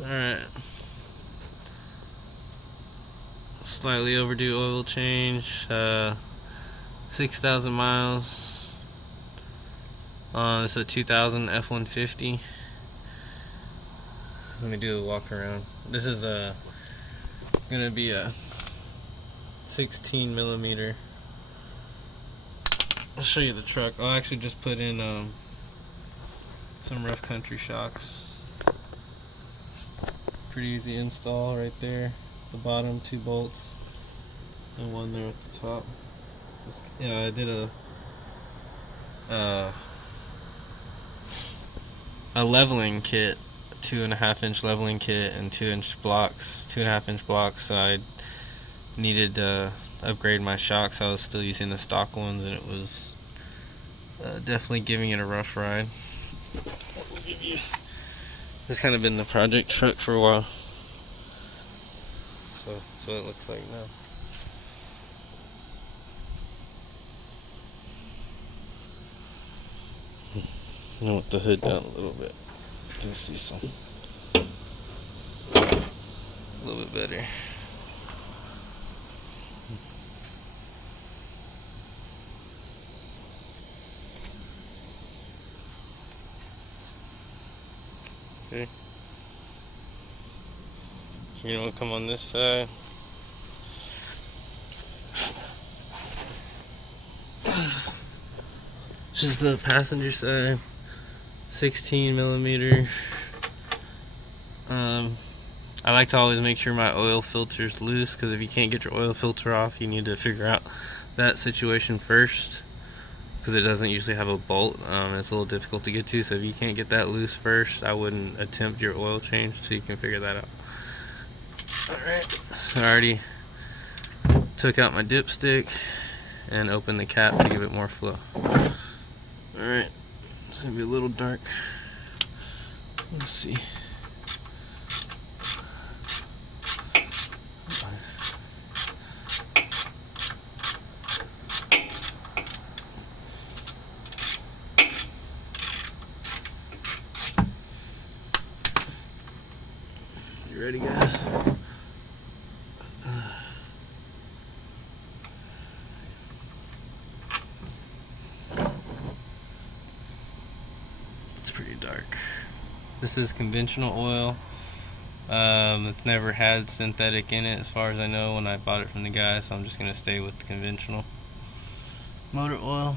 Alright. Slightly overdue oil change. 6,000 miles. This is a 2000 F-150. Let me do a walk around. This is gonna be a 16 millimeter. I'll show you the truck. I'll actually just put in some rough country shocks. Pretty easy install right there. The bottom 2 bolts and one there at the top. Yeah, I did a leveling kit, 2.5-inch leveling kit and 2-inch blocks, 2.5-inch blocks. So I needed to upgrade my shocks. I was still using the stock ones, and it was definitely giving it a rough ride. It's kind of been the project truck for a while. So that's what it looks like now. I'm gonna let the hood down a little bit. You can see some. A little bit better. Okay. You're gonna come on this side. This is the passenger side. 16 millimeter. I like to always make sure my oil filter's loose, because if you can't get your oil filter off, you need to figure out that situation first, because it doesn't usually have a bolt. It's a little difficult to get to, so if you can't get that loose first, I wouldn't attempt your oil change, so you can figure that out. Alright, I already took out my dipstick and opened the cap to give it more flow. Alright, it's gonna be a little dark. Let's see. You ready, guys? It's pretty dark. This is conventional oil. It's never had synthetic in it as far as I know when I bought it from the guy, so I'm just going to stay with the conventional motor oil.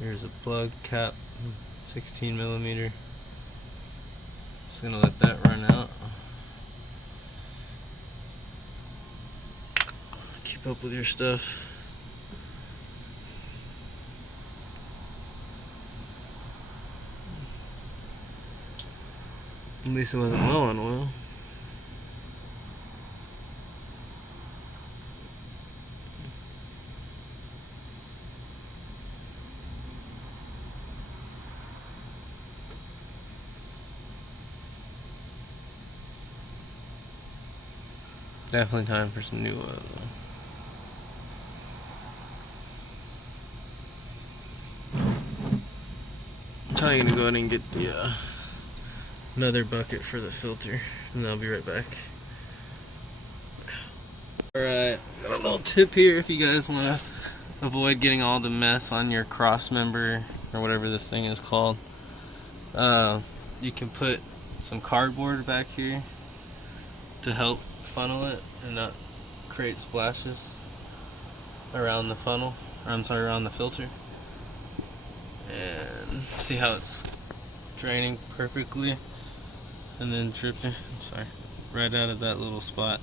Here's a plug cap, 16 millimeter. Just going to let that run out. Keep up with your stuff. At least it wasn't low on oil. Definitely time for some new oil though. I'm probably gonna go ahead and get the another bucket for the filter, and I'll be right back. Alright, got a little tip here if you guys want to avoid getting all the mess on your cross member or whatever this thing is called. You can put some cardboard back here to help funnel it and not create splashes around the funnel, around the filter. And see how it's draining perfectly and then dripping, right out of that little spot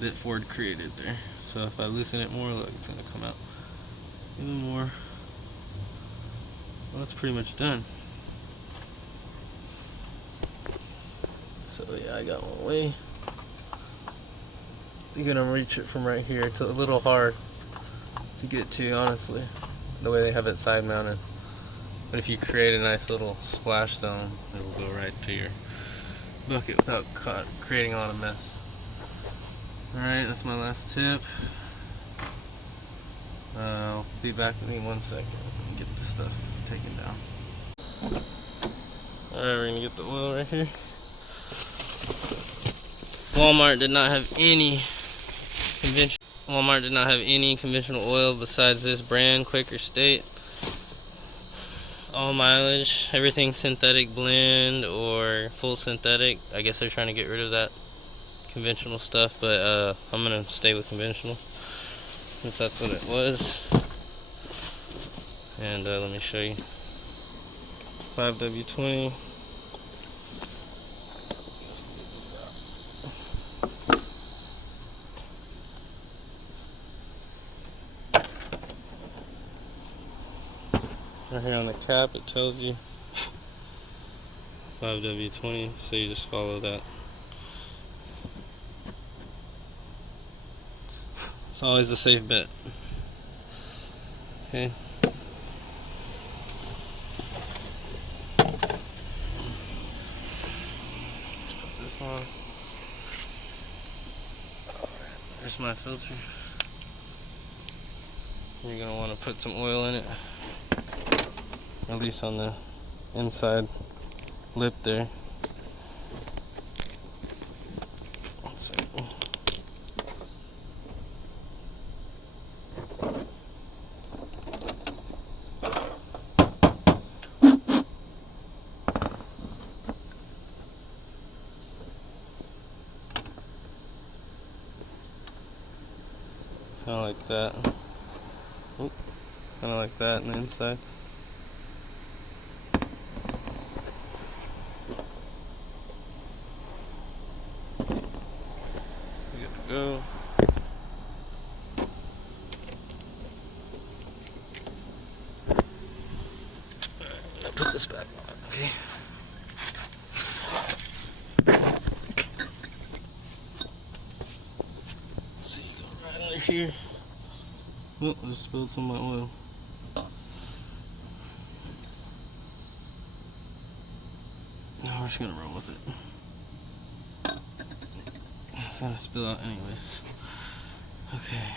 that Ford created there. So if I loosen it more, look, it's gonna come out even more. Well, that's pretty much done. So yeah, I got one away. You're gonna reach it from right here. It's a little hard to get to, honestly, the way they have it side mounted. But if you create a nice little splash zone, it will go right to your bucket without creating a lot of mess. Alright, that's my last tip. I'll be back with me 1 second and get this stuff taken down. Alright, we're gonna get the oil right here. Walmart did not have any conventional oil besides this brand, Quaker State. All mileage, everything synthetic blend or full synthetic. I guess they're trying to get rid of that conventional stuff, but I'm gonna stay with conventional since that's what it was. And let me show you. 5W20. Right here on the cap it tells you 5W20, so you just follow that. It's always a safe bet. Okay. Put this on. Alright, there's my filter. You're going to want to put some oil in it, at least on the inside lip there. One second. Kind of like that. Kind of like that on the inside. Good to go. Put this back on. Okay. So you go right under here. Oh, I just spilled some of my oil. Now we're just gonna roll with it. It's gonna spill out anyways. Okay.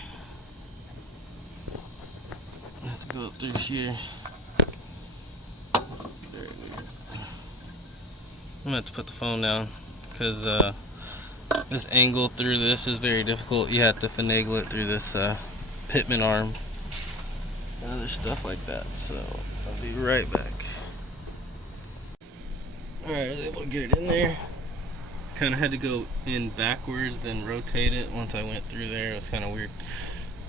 I have to go up through here. There it is. I'm gonna have to put the phone down because this angle through this is very difficult. You have to finagle it through this pitman arm and other stuff like that. So I'll be right back. Alright, I was able to get it in there. Kind of had to go in backwards and rotate it once I went through there. It was kind of weird,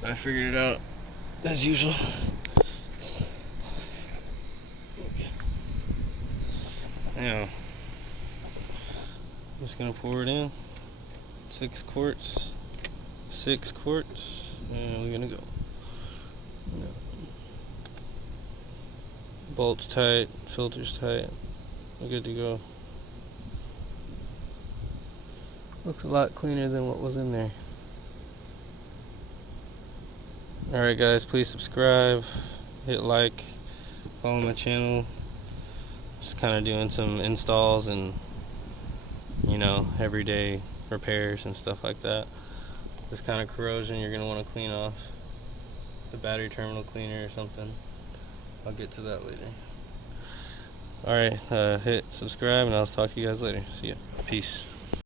but I figured it out as usual. Now, I'm just gonna pour it in. 6 quarts, and we're gonna go. Bolts tight, filters tight. We're good to go. Looks a lot cleaner than what was in there. Alright guys, please subscribe, hit like, follow my channel. Just kind of doing some installs and, you know, everyday repairs and stuff like that. This kind of corrosion you're going to want to clean off. The battery terminal cleaner or something. I'll get to that later. Alright, hit subscribe and I'll talk to you guys later. See ya. Peace.